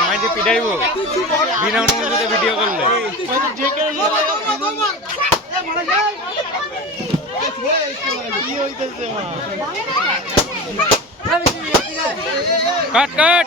মাইতে পিটাইব বিনা অনুমতিতে video করলে কাট কাট।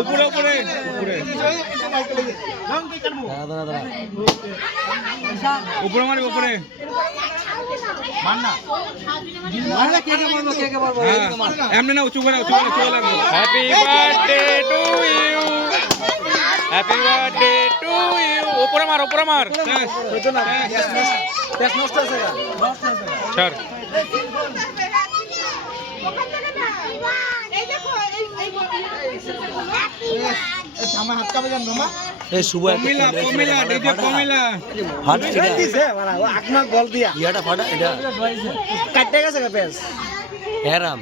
উপরে উপরে উপরে উপরে মারি উপরে এমনি না উঁচু করে উঁচু করে চলে লাগবে। Happy birthday to you happy birthday to you উপরে মার উপরে মার। ছাড়। এই শুভ কমিলা কমিলা ডিজে কমিলা। হাট এটা আপনার গল দিয়া। ইয়াটা ফাটা এটা। কাটতে গেছে হেরাম।